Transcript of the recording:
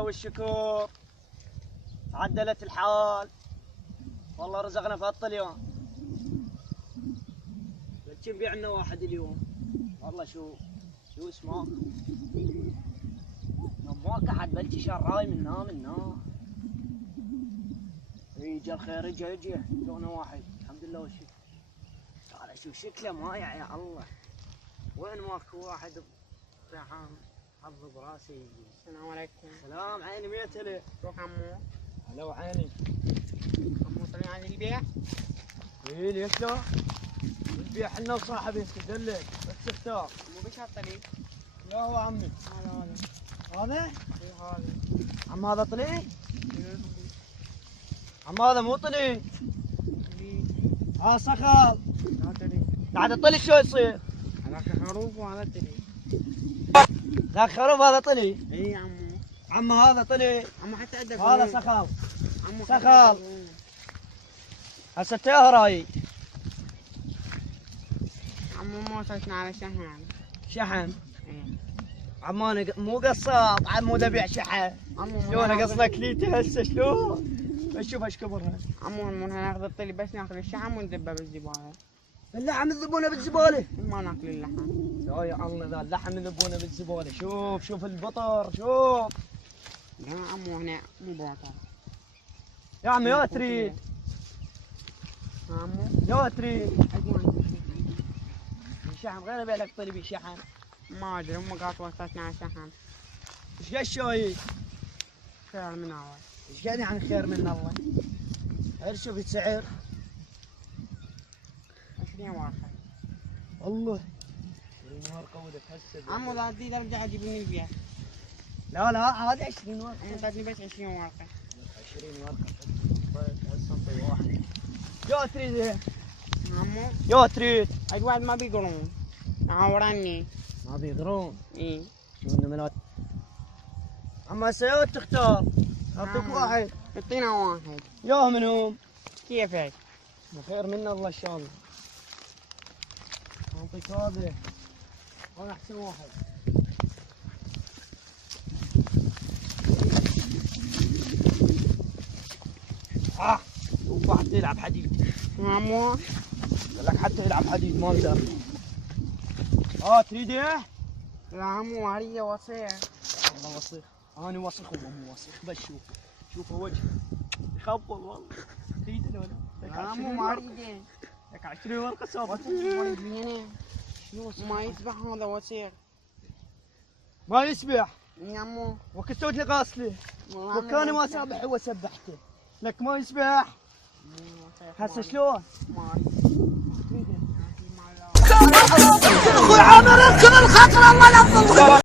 لله والشكر. تعدلت الحال والله، رزقنا في الطليان. بلكي نبيع لنا واحد اليوم والله. شو اسمه ماك احد بلكي شراي منا يجي الخير. يجي جونا واحد الحمد لله والشكر. تعال شوف شكله مايع يا الله. وين ماكو واحد راح حظ براسي يجي. السلام عليكم. سلام عيني. ميت هلا. شوف عمو. هلا وعيني. عمو طلع عن البيع؟ ايه ليش لا؟ البيع حنا وصاحبي تدلك بس اختار. عمو بيش هالطريق؟ لا هو عمي. هذا؟ اي هذا. عم هذا طلي؟ عم هذا مو طلي. ها صخر. لا طلي. بعد الطلي شو يصير؟ هذاك خروف وهذا طلي. ذاك خروف هذا طلي. اي عمو. عم هذا طلي. عمو حتى عندك هذا صخر. عمو سخال. هسه تاه رايي. عمو ما وصلتنا على شحن. شحن. ايه. عمو انا مو قصاب، عمو ذبيع شحن. عمو شلون اقصلك ليته هسه شلون؟ بشوف ايش كبرها. عمو ناخذ الطلي بس ناخذ الشحم ونذبه بالزباله. اللحم يذبونه بالزباله. ما ناكل اللحم. يا الله ذا اللحم يذبونه بالزباله. شوف البطر شوف. لا عمو هنا مو بطل. يا عمي يا تريد. عمو يا تريد. اجمل شحن غير ابيع لك طلبي شحن. ما ادري امي قالت وصلتنا على شحن. ايش قد شايف؟ خير من اول. ايش قد يعني خير من الله؟ غير شوف السعر. 20 ورقه. والله 20 ورقه ولك هسه. عمو لا تريد ارجع اجيب من البيت. لا هذا 20 ورقه. عمو تعطيني بس 20 ورقه. 20 ورقه. هسه انطي واحد. يا تريد ايه؟ عمو يا تريد. اي واحد ما بيقرون. عورني. ما بيقرون. اي. شو النمرات؟ اما هسه تختار. اعطيك عمو. واحد. اعطينا واحد. يا منهم. كيفك؟ بخير منا الله ان شاء الله. اعطيك هذا. هذا احسن واحد. شوف واحد يلعب حديد. عمو قال لك حتى يلعب حديد ما اقدر. تريد ايه؟ لا عمو هريه وصية. والله وسخ. انا وسخ وهو مو وسخ. بس شوفه وجهه يخبل والله. تريد ولا لا عمو ما اريد. لك 20 ورقه سوف. ما يسبح هذا وسيخ. ما يسبح. يا عمو وقت سويت لي غاسله وكان ما سابح هو سبحته. لك ما يسبح. هسه شلون؟ ما اخوي عامر اركب الخطر الله لا تظلم.